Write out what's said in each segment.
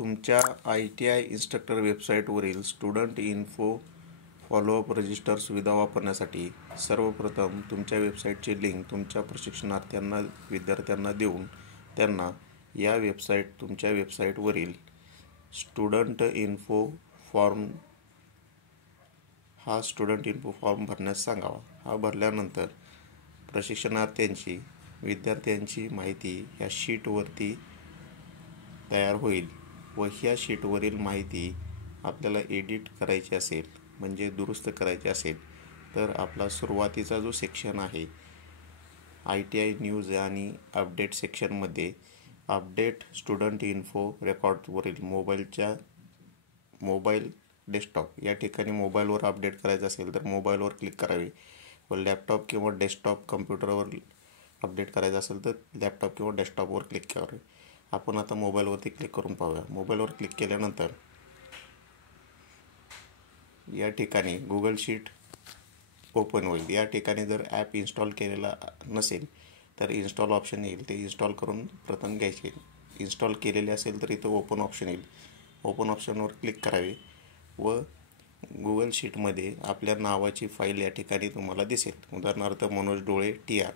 तुमच्या ITI instructor वेबसाईटवरील student info followup register सुविधा वापरण्यासाठी सर्वप्रथम तुमच्या वेबसाईटची लिंक तुमच्या प्रशिक्षणार्थ्यांना विद्यार्थ्यांना देऊन त्यांना तुमच्या वेबसाईटवरील स्टुडंट इन्फो फॉर्म भरण्यास सांगावा. हा भरल्यानंतर प्रशिक्षणार्थ्यांची विद्यार्थ्यांची माहिती ह्या शीटवरती तयार होईल व ह्या शीटवरील माहिती आपल्याला एडिट करायची असेल म्हणजे दुरुस्त करायची असेल तर आपला सुरुवातीचा जो सेक्शन आहे ITI न्यूज आणि अपडेट सेक्शनमध्ये अपडेट स्टुडंट इन्फो रेकॉर्डवरील मोबाईल डेस्कटॉप या ठिकाणी मोबाईलवर अपडेट करायचं असेल तर मोबाईलवर क्लिक करावे व लॅपटॉप किंवा डेस्कटॉप कम्प्युटरवर अपडेट करायचं असेल तर लॅपटॉप किंवा डेस्कटॉपवर क्लिक करावे. आपण आता मोबाईलवरती क्लिक करून पाहूया. मोबाईलवर क्लिक केल्यानंतर या ठिकाणी गुगल शीट ओपन होईल. या ठिकाणी जर ॲप इन्स्टॉल केलेला नसेल तर इन्स्टॉल ऑप्शन येईल, ते इन्स्टॉल करून प्रथम घ्यायचे. इन्स्टॉल केलेले असेल तर इथं ओपन ऑप्शन येईल. ओपन ऑप्शनवर क्लिक करावे व गुगल शीटमध्ये आपल्या नावाची फाईल या ठिकाणी तुम्हाला दिसेल. उदाहरणार्थ मनोज डोळे TR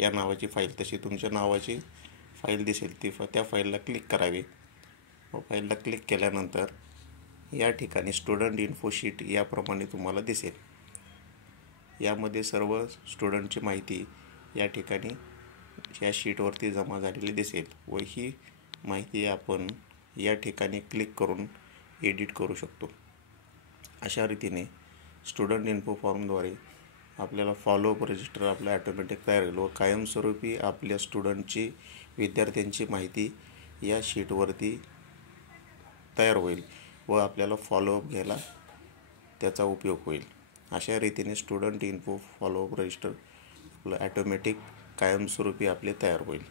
या नावाची फाईल, तशी तुमच्या नावाची फाईल दिसेल. त्या फाईलला क्लिक करावे व फाईलला क्लिक केल्यानंतर या ठिकाणी स्टुडंट इन्फो शीट याप्रमाणे तुम्हाला दिसेल. यामध्ये सर्व स्टुडंटची माहिती या ठिकाणी या शीटवरती जमा झालेली दिसेल व ही माहिती आपण या ठिकाणी क्लिक करून एडिट करू शकतो. अशा रीतीने स्टुडंट इन्फो फॉर्मद्वारे आपल्याला फॉलोअप रजिस्टर आपलं ॲटोमॅटिक तयार होईल व कायमस्वरूपी आपल्या स्टुडंटची विद्यार्थ्यांची माहिती या शीटवरती तयार होईल व आपल्याला फॉलोअप घ्यायला त्याचा उपयोग होईल. अशा रीतीने स्टुडंट इन्फो फॉलोअप रजिस्टर आपलं ॲटोमॅटिक कायमस्वरूपी आपले तयार होईल.